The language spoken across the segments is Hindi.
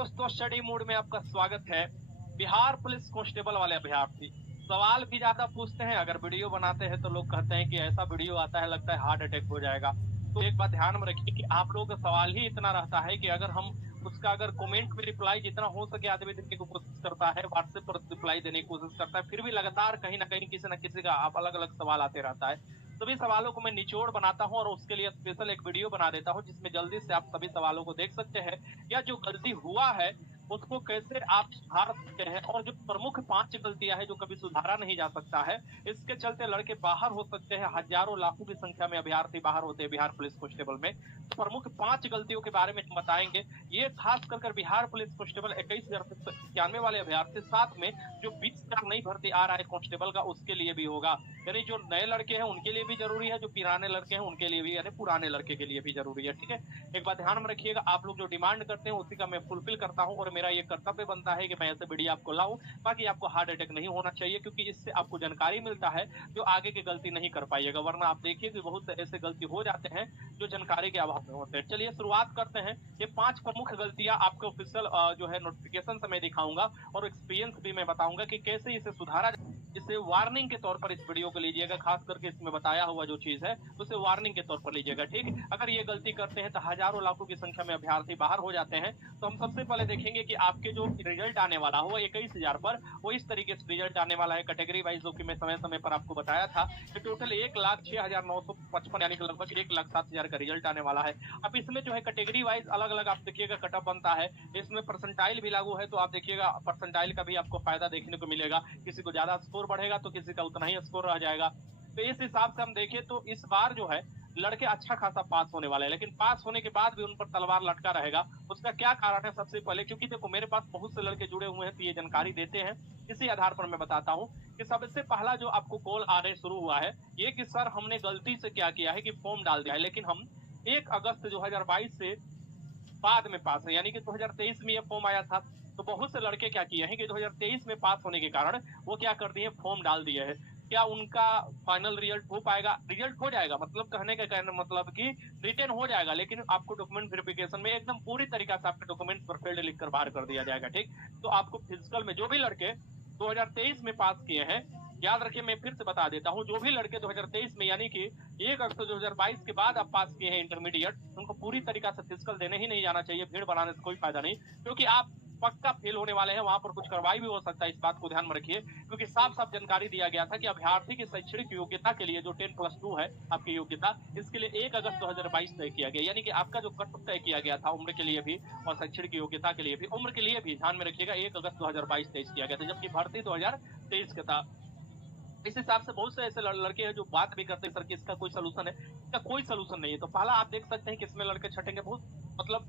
दोस्तों, स्टडी मूड में आपका स्वागत है। बिहार पुलिस कांस्टेबल वाले अभ्यर्थी सवाल भी ज्यादा पूछते हैं। अगर वीडियो बनाते हैं तो लोग कहते हैं कि ऐसा वीडियो आता है लगता है हार्ट अटैक हो जाएगा। तो एक बात ध्यान में रखिए कि आप लोगों का सवाल ही इतना रहता है कि अगर हम उसका अगर कमेंट में रिप्लाई जितना हो सके आदमी देने की कोशिश करता है, व्हाट्सएप पर रिप्लाई देने की कोशिश करता है, फिर भी लगातार कहीं ना कहीं किसी न किसी का आप अलग अलग सवाल आते रहता है। सभी सवालों को मैं निचोड़ बनाता हूं और उसके लिए स्पेशल एक वीडियो बना देता हूं जिसमें जल्दी से आप सभी सवालों को देख सकते हैं या जो गलती हुआ है उसको कैसे आप सुधार सकते हैं, और जो प्रमुख 5 गलतियां हैं जो कभी सुधारा नहीं जा सकता है, इसके चलते लड़के बाहर हो सकते हैं। हजारों लाखों की संख्या में अभ्यर्थी बाहर होते हैं बिहार पुलिस कांस्टेबल में। तो प्रमुख 5 गलतियों के बारे में हम बताएंगे। ये खास कर बिहार पुलिस कांस्टेबल 21,91 वाले अभ्यर्थी, साथ में जो 20,000 नई भर्ती आ रहा है कांस्टेबल का उसके लिए भी होगा। यानी जो नए लड़के हैं उनके लिए भी जरूरी है, जो पुराने लड़के हैं उनके लिए भी, यानी पुराने लड़के के लिए भी जरूरी है। ठीक है, एक बात ध्यान में रखिएगा, आप लोग जो डिमांड करते हैं उसी का मैं फुलफिल करता हूं और मेरा ये कर्तव्य बनता है कि मैं ऐसे वीडियो आपको लाऊं ताकि आपको हार्ट अटैक नहीं होना चाहिए, क्योंकि इससे आपको जानकारी मिलता है जो आगे की गलती नहीं कर पाइएगा। वरना आप देखिए कि बहुत से ऐसे गलती हो जाते हैं जो जानकारी के अभाव में होते हैं। चलिए शुरुआत करते हैं। ये 5 प्रमुख गलतियां आपको ऑफिशियल जो है नोटिफिकेशन से मैं दिखाऊंगा और एक्सपीरियंस भी मैं बताऊंगा कि कैसे इसे सुधारा। इसे वार्निंग के तौर पर इस वीडियो को लीजिएगा, खास करके इसमें बताया हुआ जो चीज है उसे वार्निंग के तौर पर लीजिएगा। ठीक, अगर ये गलती करते हैं तो हजारों लाखों की संख्या में अभ्यर्थी बाहर हो जाते हैं। तो हम सबसे पहले देखेंगे कि आपके जो रिजल्ट आने वाला हो 21,000 पर, वो इस तरीके से रिजल्ट आने वाला है कैटेगरी वाइज, जो कि मैं समय समय पर आपको बताया था कि टोटल 1,06,955 यानी कि लगभग 1,07,000 का रिजल्ट आने वाला है। अब इसमें जो है कैटेगरी वाइज अलग अलग आप देखिएगा कटअप बनता है। इसमें परसेंटाइल भी लागू है, तो आप देखिएगा परसेंटाइल का भी आपको फायदा देखने को मिलेगा। किसी को ज्यादा स्कोर बढ़ेगा तो किसी का उतना ही स्कोर रह जाएगा। तो इस हिसाब से हम देखें तो इस बार जो है लड़के अच्छा खासा पास होने वाले हैं, लेकिन पास होने के बाद भी उन पर तलवार लटका रहेगा। उसका क्या कारण है? सबसे पहले क्योंकि देखो मेरे पास बहुत से लड़के जुड़े हुए हैं तो ये जानकारी देते हैं, इसी आधार पर मैं बताता हूँ कि सबसे पहला जो आपको कॉल आने शुरू हुआ है ये कि सर हमने गलती से क्या किया है कि फॉर्म डाल दिया है, लेकिन हम 1 अगस्त 2022 से बाद में पास है, यानी कि 2023 में ये फॉर्म आया था। तो बहुत से लड़के क्या किए हैं कि 2023 में पास होने के कारण वो क्या कर दिए, फॉर्म डाल दिए हैं। क्या उनका फाइनल रिजल्ट हो पाएगा? रिजल्ट हो जाएगा, मतलब कहने का कहना मतलब कि रिटर्न हो जाएगा, लेकिन आपको डॉक्यूमेंट वेरिफिकेशन में एकदम पूरी तरीके से आपके डॉक्यूमेंट पर फील्ड लिख कर बाहर कर दिया जाएगा। ठीक, तो आपको फिजिकल में जो भी लड़के 2023 में पास किए हैं, याद रखिए मैं फिर से बता देता हूं, जो भी लड़के 2023 में यानी कि 1 अगस्त 2022 के बाद आप पास किए हैं इंटरमीडिएट, उनको पूरी तरीका से फिजिकल देने ही नहीं जाना चाहिए। भीड़ बनाने से कोई फायदा नहीं, क्योंकि आप पक्का फेल होने वाले हैं, वहां पर कुछ कार्रवाई भी हो सकता है। इस बात को ध्यान में रखिए, क्योंकि साफ साफ जानकारी दिया गया था कि अभ्यर्थी की शैक्षणिक योग्यता के लिए जो 10+2 है आपकी योग्यता, इसके लिए 1 अगस्त 2022 तय किया गया, यानी कि आपका जो कट तय किया गया था उम्र के लिए भी और शैक्षणिक योग्यता के लिए भी, उम्र के लिए भी ध्यान में रखिएगा 1 अगस्त 2022 तय किया गया था, जबकि भर्ती 2023 का था। इस हिसाब से बहुत से ऐसे लड़के हैं जो बात भी करते हैं सर कि इसका कोई सोल्यूशन है, इसका कोई सोल्यूशन नहीं है। तो पहला आप देख सकते हैं कि इसमें लड़के छटेंगे बहुत, मतलब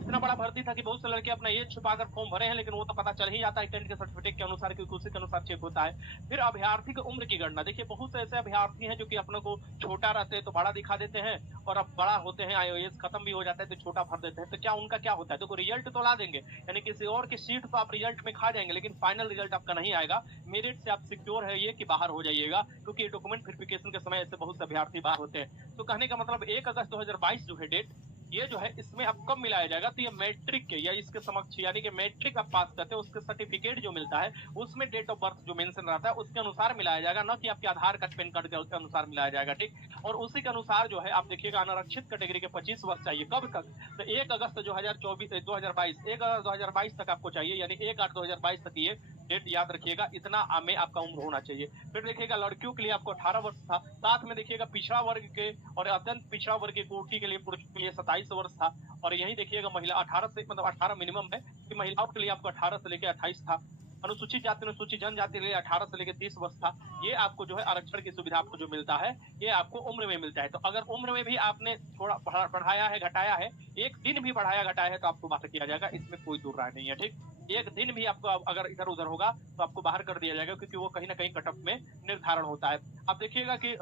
इतना बड़ा भर्ती था कि बहुत से लड़के अपना एज छुपाकर फॉर्म भरे हैं, लेकिन वो तो पता चल ही जाता है टेंथ के सर्टिफिकेट के अनुसार, क्योंकि उसी के अनुसार चेक होता है। फिर अभ्यर्थी की उम्र की गणना देखिए, बहुत से ऐसे अभ्यर्थी हैं जो कि अपने को छोटा रहते हैं तो बड़ा दिखा देते हैं, और अब बड़ा होते हैं आईओएस खत्म भी हो जाता है तो छोटा भर देते हैं। तो क्या उनका क्या होता है? देखो रिजल्ट तो ला देंगे, यानी किसी और की सीट तो आप रिजल्ट में खा जाएंगे, लेकिन फाइनल रिजल्ट आपका नहीं आएगा। मेरिट से आप सिक्योर है ये कि बाहर हो जाइएगा, क्योंकि डॉक्यूमेंट वेरिफिकेशन के समय ऐसे बहुत से अभ्यर्थी बाहर होते हैं। तो कहने का मतलब 1 अगस्त 2022 जो है डेट, ये जो है इसमें अब कब मिलाया जाएगा? तो ये मैट्रिक के या इसके समक्ष, यानी कि मैट्रिक आप पास करते हैं उसके सर्टिफिकेट जो मिलता है उसमें डेट ऑफ बर्थ जो मेंशन रहता है उसके अनुसार मिलाया जाएगा, न कि आपके आधार कार्ड पैन कार्ड के अनुसार मिलाया जाएगा। ठीक, और उसी के अनुसार जो है आप देखिएगा अनारक्षित कैटेगरी के 25 वर्ष चाहिए, कब तक? तो 1 अगस्त 2022 1 अगस्त 2022 तक आपको चाहिए, यानी 1/8/2022 तक ये डेट याद रखिएगा, इतना में आपका उम्र होना चाहिए। फिर देखिएगा लड़कियों के लिए आपको 18 वर्ष था, साथ में देखिएगा पिछड़ा वर्ग के और अत्यंत पिछड़ा वर्ग की कोटि के लिए पुरुषों के लिए 27 वर्ष था, और यही देखिएगा महिला 18 से, मतलब 18 मिनिमम है कि महिलाओं के लिए आपको 18 से लेकर 28 था। अनुसूचित जाति अनुसूचित जनजाति के लिए 18 से लेकर 30 वर्ष था। ये आपको जो है आरक्षण की सुविधा आपको जो मिलता है ये आपको उम्र में मिलता है। तो अगर उम्र में भी आपने थोड़ा बढ़ाया है, घटाया है, एक दिन भी बढ़ाया घटाया है तो आपको बाहर किया जाएगा, इसमें कोई दूर राय नहीं है। ठीक, एक दिन भी आपको अगर इधर उधर होगा तो आपको बाहर कर दिया जाएगा, क्योंकि वो कहीं ना कहीं कटअप में निर्धारण होता है। आप देखिएगा कि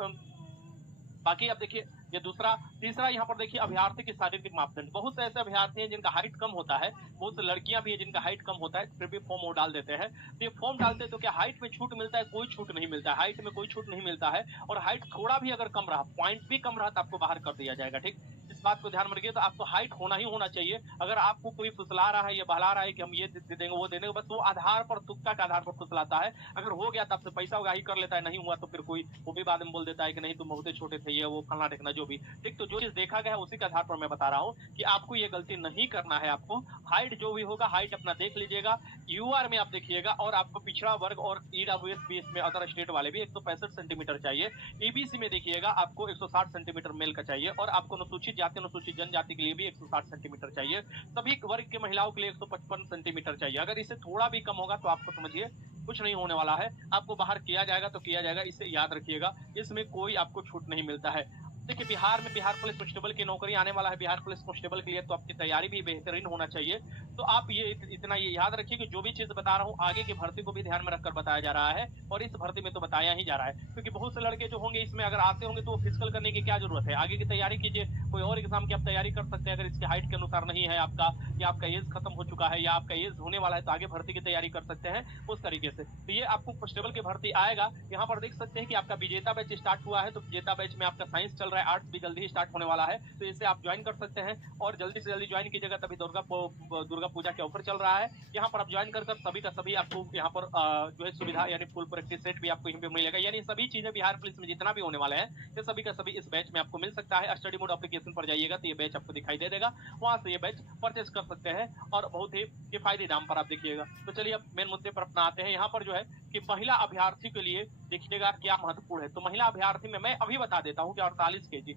बाकी आप देखिए ये दूसरा, तीसरा यहाँ पर देखिए अभ्यर्थी की शारीरिक मापदंड। बहुत से ऐसे अभ्यर्थी हैं जिनका हाइट कम होता है, बहुत से लड़कियां भी है जिनका हाइट कम होता है, फिर भी फॉर्म वो डाल देते हैं। तो ये फॉर्म डालते हैं तो क्या हाइट में छूट मिलता है? कोई छूट नहीं मिलता है, हाइट में कोई छूट नहीं मिलता है। और हाइट थोड़ा भी अगर कम रहा, पॉइंट भी कम रहा तो आपको बाहर कर दिया जाएगा। ठीक, इस बात को ध्यान में रखिए। तो आपको हाइट होना ही होना चाहिए। अगर आपको कोई फुसला रहा है या बहला रहा है कि हम ये दे देंगे वो दे देंगे, बस वो आधार पर, तुक्का के आधार पर फुसलाता है। अगर हो गया तो आपसे पैसा उगाही कर लेता है, नहीं हुआ तो फिर कोई वो भी बाद में बोल देता है कि नहीं तुम बहुत छोटे थे, ये वो फलना देखना जो भी। ठीक, तो जो चीज देखा गया है उसी के आधार पर मैं बता रहा हूँ कि आपको ये गलती नहीं करना है। आपको हाइट जो भी होगा हाइट अपना देख लीजिएगा। यूआर में आप देखिएगा, और आपको पिछड़ा वर्ग और ईडब्ल्यूएस बीएस में अदर स्टेट वाले भी 165 सेंटीमीटर चाहिए। ईबीसी में देखिएगा आपको 160 सेंटीमीटर मेल का चाहिए, और आपको अनुसूचित जाति अनुसूचित जनजाति के लिए भी 160 सेंटीमीटर चाहिए। सभी वर्ग के महिलाओं के लिए 155 सेंटीमीटर चाहिए। अगर इससे थोड़ा भी कम होगा तो आपको समझिए कुछ नहीं होने वाला है। आपको बाहर किया जाएगा तो किया जाएगा, इसे याद रखिएगा। इसमें कोई आपको छूट नहीं मिलता है। देखिए, बिहार में बिहार पुलिस कांस्टेबल की नौकरी आने वाला है। बिहार पुलिस कांस्टेबल के लिए तो आपकी तैयारी भी बेहतरीन होना चाहिए। तो आप ये इतना ये याद रखिए कि जो भी चीज बता रहा हूँ आगे की भर्ती को भी ध्यान में रखकर बताया जा रहा है, और इस भर्ती में तो बताया ही जा रहा है। क्योंकि बहुत से लड़के जो होंगे इसमें अगर आते होंगे तो वो फिजिकल करने की क्या जरूरत है, आगे की तैयारी कीजिए। कोई और एग्जाम की आप तैयारी कर सकते हैं अगर इसके हाइट के अनुसार नहीं है आपका, या आपका एज खत्म हो चुका है, या आपका एज होने वाला है, तो आगे भर्ती की तैयारी कर सकते हैं उस तरीके से। तो ये आपको कांस्टेबल की भर्ती आएगा। यहाँ पर देख सकते हैं कि आपका विजेता बैच स्टार्ट हुआ है। तो विजेता बैच में आपका साइंस चल रहा है, आर्ट्स भी जल्दी स्टार्ट होने वाला है, तो इसे आप ज्वाइन कर सकते हैं। और जल्दी से जल्दी ज्वाइन कीजिएगा, तभी दुर्गा पूजा के ऑफर चल रहा है। यहाँ पर आप ज्वाइन कर सभी का सभी आपको यहाँ पर जो है सुविधा, यानी फुल प्रैक्टिस सेट भी आपको यहीं पे मिलेगा। यानी सभी चीजें बिहार पुलिस में जितना भी होने वाले हैं ये सभी का सभी इस बैच में आपको मिल सकता है। स्टडी मोड एप्लीकेशन पर जाइएगा तो ये बैच आपको दिखाई दे देगा, वहां से ये बैच परचेज कर सकते हैं, और बहुत ही किफायती दाम पर आप देखिएगा। तो चलिए अब मेन मुद्दे पर अपना आते हैं। यहाँ पर जो है कि महिला अभ्यर्थी के लिए देखिएगा क्या महत्वपूर्ण है। तो महिला अभ्यर्थी में मैं अभी बता देता हूँ कि 48 केजी,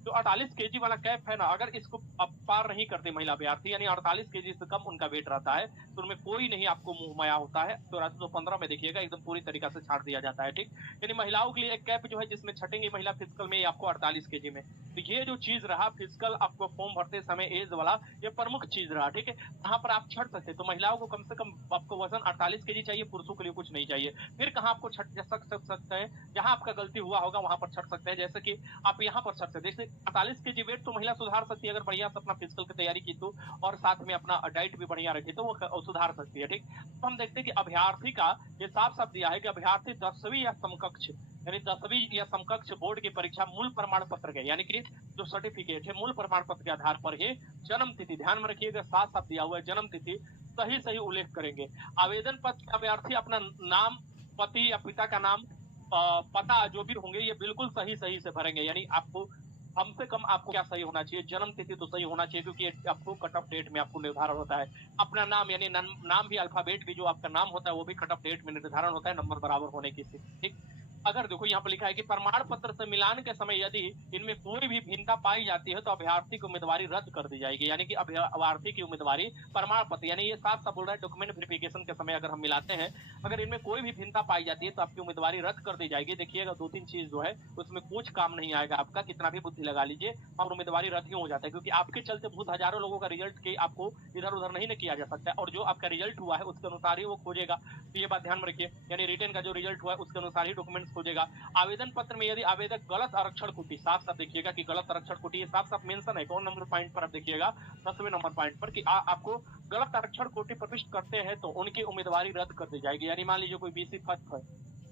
जो 48 केजी वाला कैप है ना, अगर इसको पार नहीं करते महिला अभ्यर्थी, यानी 48 केजी से कम उनका वेट रहता है, तो उनमें कोई नहीं आपको मुंह माया होता है। तो 215 में देखिएगा एकदम पूरी तरीका से छाड़ दिया जाता है। ठीक, यानी महिलाओं के लिए एक कैप जो है जिसमें छटेंगे महिला फिजिकल में आपको 48 केजी में। तो ये जो चीज रहा फिजिकल आपको फॉर्म भरते समय एज वाला, ये प्रमुख चीज रहा। ठीक है, यहाँ पर आप छट सकते। तो महिलाओं को कम से कम आपको वजन 48 केजी चाहिए, पुरुषों के लिए कुछ नहीं चाहिए। फिर कहाँ आपको छट सकते हैं, जहां आपका गलती हुआ होगा वहां पर छट सकते हैं। जैसे कि आप यहाँ पर छट सकते हैं, जैसे 48 केजी वेट तो महिला सुधार सकती है अगर बढ़िया से अपना फिजिकल की तैयारी की तो, और साथ में अपना डाइट भी बढ़िया रखे तो वो सुधार सकती है। ठीक, तो हम देखते हैं कि अभ्यर्थी का ये साफ साफ दिया है कि अभ्यर्थी 10वीं या समकक्ष, यानी 10वीं या समकक्ष बोर्ड की परीक्षा मूल प्रमाण पत्र के, यानी कि जो सर्टिफिकेट है मूल प्रमाण पत्र के आधार पर ही जन्म तिथि, ध्यान में रखिएगा साफ साफ दिया हुआ है, जन्म तिथि सही सही उल्लेख करेंगे। आवेदन पत्र अभ्यर्थी अपना नाम, पति या पिता का नाम, पता जो भी होंगे ये बिल्कुल सही सही से भरेंगे। यानी आपको कम से कम आपको क्या सही होना चाहिए, जन्म तिथि तो सही होना चाहिए, क्योंकि आपको कट ऑफ डेट में आपको निर्धारण होता है। अपना नाम, यानी नाम भी अल्फाबेट भी जो आपका नाम होता है वो भी कट ऑफ डेट में निर्धारण होता है, नंबर बराबर होने की स्थिति। ठीक, अगर देखो यहाँ पर लिखा है कि प्रमाण पत्र से मिलान के समय यदि इनमें कोई भी भिन्नता पाई जाती है तो अभ्यर्थी की उम्मीदवारी रद्द कर दी जाएगी। यानी कि अभ्यर्थी की उम्मीदवारी प्रमाण पत्र, यानी ये साफ साफ बोल रहा है डॉक्यूमेंट वेरिफिकेशन के समय अगर हम मिलाते हैं, अगर इनमें कोई भी भिन्नता पाई जाती है तो आपकी उम्मीदवारी रद्द कर दी जाएगी। देखिएगा 2-3 चीज जो है उसमें कुछ काम नहीं आएगा आपका, कितना भी बुद्धि लगा लीजिए और उम्मीदवारी रद्द ही हो जाता है, क्योंकि आपके चलते बहुत हजारों लोगों का रिजल्ट के आपको इधर उधर नहीं किया जा सकता है, और जो आपका रिजल्ट हुआ है उसके अनुसार ही वो खोजेगा। तो ये बात ध्यान में रखिए, यानी रिटर्न का जो रिजल्ट हुआ है उसके अनुसार ही डॉक्यूमेंट्स खोजेगा। आवेदन पत्र में यदि आवेदक गलत आरक्षण कोटि, साफ साफ देखिएगा कि गलत आरक्षण कोटि साफ साफ मेंशन है, कौन नंबर पॉइंट पर आप देखिएगा 10वें नंबर पॉइंट पर कि आपको गलत आरक्षण कोटि प्रविष्ट करते हैं तो उनकी उम्मीदवारी रद्द कर दी जाएगी। यानी मान लीजिए कोई बीसी फर्स्ट है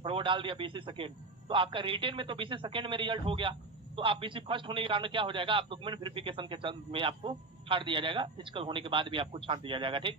और वो डाल दिया बीसी सेकेंड, तो आपका रिटर्न में तो बीसी सेकेंड में रिजल्ट हो गया, तो आप बीसी फर्स्ट होने के कारण क्या हो जाएगा, आप डॉक्यूमेंट वेरिफिकेशन के में आपको छाड़ दिया जाएगा, फिजिकल होने के बाद भी आपको छाड़ दिया जाएगा। ठीक,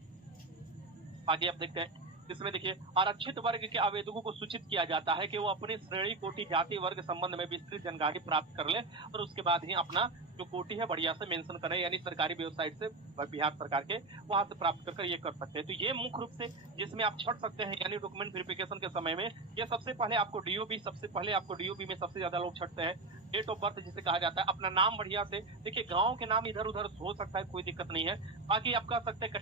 आगे आप देखते हैं इसमें देखिए आरक्षित वर्ग के आवेदकों को सूचित किया जाता है कि वो अपने श्रेणी कोटि जाति वर्ग संबंध में विस्तृत जानकारी प्राप्त कर ले, और उसके बाद ही अपना जो कोटि है बढ़िया से मेंशन करें, यानी सरकारी वेबसाइट से बिहार सरकार के वहां से प्राप्त कर ये कर सकते हैं। तो ये मुख्य रूप से जिसमें आप छट सकते हैं, यानी डॉक्यूमेंट वेरिफिकेशन के समय में ये सबसे पहले आपको डीओबी, सबसे पहले आपको डीओबी में सबसे ज्यादा लोग छटते हैं। डेट ऑफ बर्थ जिसे कहा जाता है, अपना नाम बढ़िया से देखिए, गाँव के नाम इधर उधर हो सकता है, कोई दिक्कत नहीं है। बाकी आप कह सकते हैं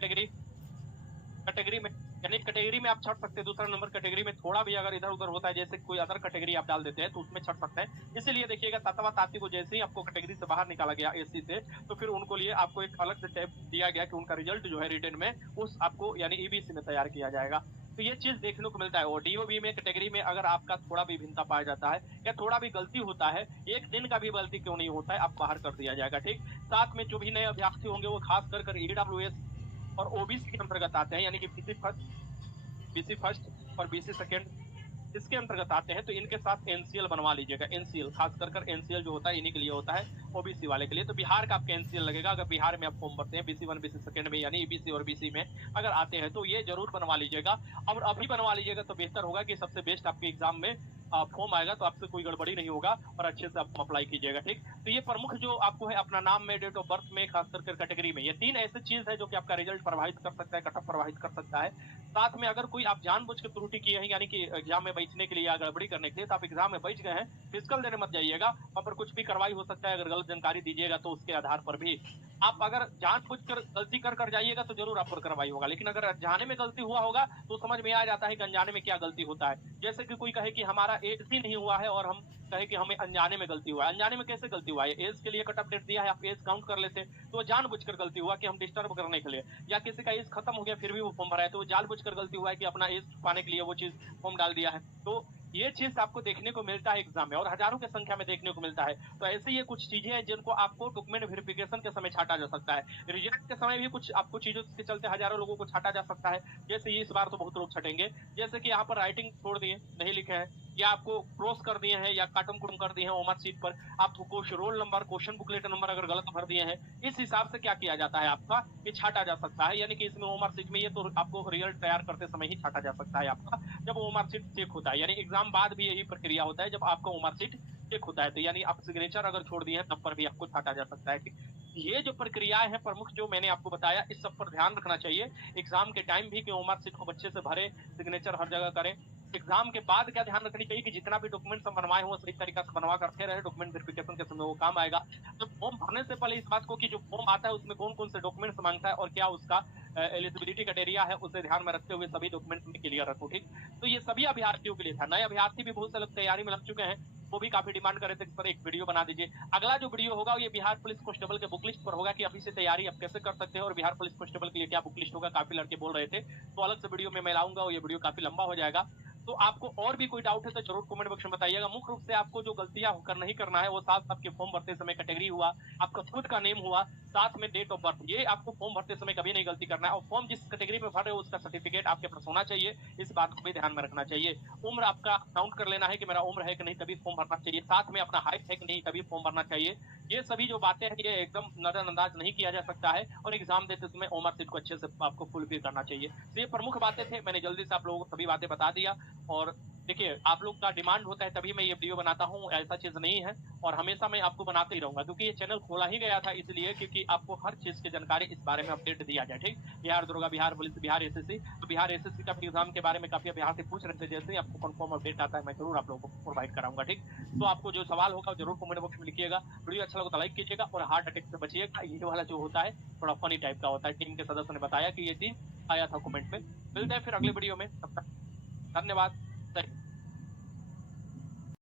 कैटेगरी में, यानी कैटेगरी में आप छट सकते हैं। दूसरा नंबर कैटेगरी में थोड़ा भी अगर इधर उधर होता है, जैसे कोई अदर कैटेगरी आप डाल देते हैं तो उसमें छट सकते हैं। इसीलिए देखिएगा तत्वा ताती को जैसे ही आपको कैटेगरी से बाहर निकाला गया एससी से, तो फिर उनको लिए आपको एक अलग से टैब दिया गया कि उनका रिजल्ट जो है रिटर्न में उस आपको यानी ईबीसी में तैयार किया जाएगा। तो ये चीज देखने को मिलता है। और डीओबी में कैटेगरी में अगर आपका थोड़ा भी भिन्नता पाया जाता है या थोड़ा भी गलती होता है, एक दिन का भी गलती क्यों नहीं होता है, आप बाहर कर दिया जाएगा। ठीक, साथ में जो भी नए अभ्यर्थी होंगे वो खास कर ईडब्ल्यूएस और ओबीसी के अंतर्गत आते हैं, यानी कि बीसी फर्स्ट और बीसी सेकेंड इसके अंतर्गत आते हैं, तो इनके साथ एनसीएल बनवा लीजिएगा। एनसीएल खास कर एनसीएल जो होता है इन्हीं के लिए होता है, ओबीसी वाले के लिए। तो बिहार का आपका एनसीएल लगेगा अगर बिहार में आप फॉर्म भरते हैं BC 1 BC 2 में, यानी ईबीसी और बीसी में अगर आते हैं तो ये जरूर बनवा लीजिएगा। और अभी बनवा लीजिएगा तो बेहतर होगा कि सबसे बेस्ट आपके एग्जाम में फॉर्म आएगा तो आपसे कोई गड़बड़ी नहीं होगा और अच्छे से आप अप्लाई कीजिएगा। ठीक, तो ये प्रमुख जो आपको है अपना नाम में, डेट ऑफ बर्थ में, खास करके कैटेगरी में, ये 3 ऐसे चीज है जो कि आपका रिजल्ट प्रभावित कर सकता है, कट ऑफ प्रभावित कर सकता है। साथ में अगर कोई आप जानबूझ के त्रुटि किए हैं, यानी कि एग्जाम में बैठने के लिए या गड़बड़ी करने के लिए, तो आप एग्जाम में बैठ गए हैं, फिजिकल देने मत जाइएगा, वहां पर कुछ भी कार्रवाई हो सकता है। अगर गलत जानकारी दीजिएगा तो उसके आधार पर भी आप अगर जानबूझकर गलती कर जाइएगा तो जरूर आप पर कार्रवाई होगा। लेकिन अगर अनजाने में गलती हुआ होगा तो समझ में आ जाता है कि अनजाने में क्या गलती होता है। जैसे कि कोई कहे कि हमारा एज ही नहीं हुआ है और हम कहे कि हमें अनजाने में गलती हुआ है। अनजाने में कैसे गलती हुआ है? एज के लिए कट ऑफ डेट दिया है, आप एज काउंट कर लेते, तो वो जानबूझकर गलती हुआ कि हम डिस्टर्ब करने के लिए, या किसी का एज खत्म हो गया फिर भी वो फॉर्म भरा है तो वो जानबूझकर गलती हुआ है कि अपना एज छुपाने के लिए वो चीज फॉर्म डाल दिया है। तो ये चीज आपको देखने को मिलता है एग्जाम में और हजारों की संख्या में देखने को मिलता है। तो ऐसे ये कुछ चीजें हैं जिनको आपको डॉक्यूमेंट वेरिफिकेशन के समय छाटा जा सकता है। रिजल्ट के समय भी कुछ आपको चीजों के चलते हजारों लोगों को छाटा जा सकता है। जैसे ये इस बार तो बहुत लोग छटेंगे, जैसे कि यहाँ पर राइटिंग छोड़ दिए, नहीं लिखे हैं, या आपको क्रॉस कर दिए हैं या काटम कुटम कर दिए हैं ओमर सीट पर, आपको कुछ roll number, question booklet number अगर गलत भर दिए हैं, इस हिसाब से क्या किया जाता है आपका, ये छाटा जा सकता है। यानी कि इसमें ओमर सीट में ये तो आपको रिजल्ट तैयार करते समय ही छाटा जा सकता है आपका, जब ओमर सीट चेक होता है। यानी एग्जाम बाद भी यही प्रक्रिया होता है, जब आपका ओमर सीट चेक होता है तो यानी आप सिग्नेचर अगर छोड़ दिए हैं तब पर भी आपको छाटा जा सकता है। ये जो प्रक्रियाएं हैं प्रमुख जो मैंने आपको बताया, इस सब पर ध्यान रखना चाहिए एग्जाम के टाइम भी कि ओमर सीट को अच्छे से भरे, सिग्नेचर हर जगह करें। एग्जाम के बाद क्या ध्यान रखनी चाहिए कि जितना भी डॉक्यूमेंट्स हम बनवाए हो सही तरीका से बनवा करते रहे, डॉक्यूमेंट वेरिफिकेशन के समय वो काम आएगा। तो फॉर्म भरने से पहले इस बात को कि जो फॉर्म आता है उसमें कौन कौन से डॉक्यूमेंट्स मांगता है और क्या उसका एलिजिबिलिटी क्राइटेरिया है, उसे ध्यान में रखते हुए सभी डॉक्यूमेंट्स में क्लियर रखो। ठीक, तो ये सभी अभ्यर्थियों के लिए था। नए अभ्यर्थी भी बहुत से लोग तैयारी में लग चुके हैं, वो भी काफी डिमांड कर रहे थे इस पर एक वीडियो बना दीजिए। अगला जो वीडियो होगा ये बिहार पुलिस कांस्टेबल के बुक लिस्ट पर होगा कि अभी से तैयारी आप कैसे कर सकते हैं और बिहार पुलिस कांस्टेबल के लिए क्या बुक लिस्ट होगा, काफी लड़के बोल रहे थे, तो अलग से वीडियो में मैं लाऊंगा और ये वीडियो काफी लंबा हो जाएगा। तो आपको और भी कोई डाउट है तो जरूर कमेंट बॉक्स में बताइएगा। मुख्य रूप से आपको जो गलतियां कर नहीं करना है वो साथ आपके फॉर्म भरते समय कैटेगरी हुआ, आपका खुद का नेम हुआ, साथ में डेट ऑफ बर्थ, ये आपको फॉर्म भरते समय कभी नहीं गलती करना है। और फॉर्म जिस कैटेगरी में भर रहे हो उसका सर्टिफिकेट आपके पास होना चाहिए, इस बात को भी ध्यान में रखना चाहिए। उम्र आपका काउंट कर लेना है कि मेरा उम्र है कि नहीं तभी फॉर्म भरना चाहिए, साथ में अपना हाइट है कि नहीं तभी फॉर्म भरना चाहिए। ये सभी जो बातें हैं ये एकदम नजरअंदाज नहीं किया जा सकता है और एग्जाम देते समय ओमर सीट को अच्छे से आपको फुलफिल करना चाहिए। तो ये प्रमुख बातें थे, मैंने जल्दी से आप लोगों को सभी बातें बता दिया। और देखिए आप लोग का डिमांड होता है तभी मैं ये वीडियो बनाता हूँ, ऐसा चीज नहीं है। और हमेशा मैं आपको बनाते ही रहूंगा क्योंकि ये चैनल खोला ही गया था इसलिए क्योंकि आपको हर चीज की जानकारी इस बारे में अपडेट दिया जाए। ठीक, बिहार दरोगा, बिहार पुलिस, बिहार एसएससी, तो बिहार एसएससी का एग्जाम के बारे में काफी बिहार से पूछ रहे थे, जैसे ही आपको कंफर्म अपडेट आता है मैं जरूर आप लोगों को प्रोवाइड कराऊंगा। ठीक, तो आपको जो सवाल होगा जरूर कमेंट बॉक्स में लिखिएगा। वीडियो अच्छा लगा तो लाइक कीजिएगा और हार्ट अटैक से बचिएगा, ये वाला जो होता है थोड़ा फनी टाइप का होता है। टीम के सदस्य ने बताया कि ये चीज आया था कमेंट में। मिलते हैं फिर अगले वीडियो में, तब तक धन्यवाद।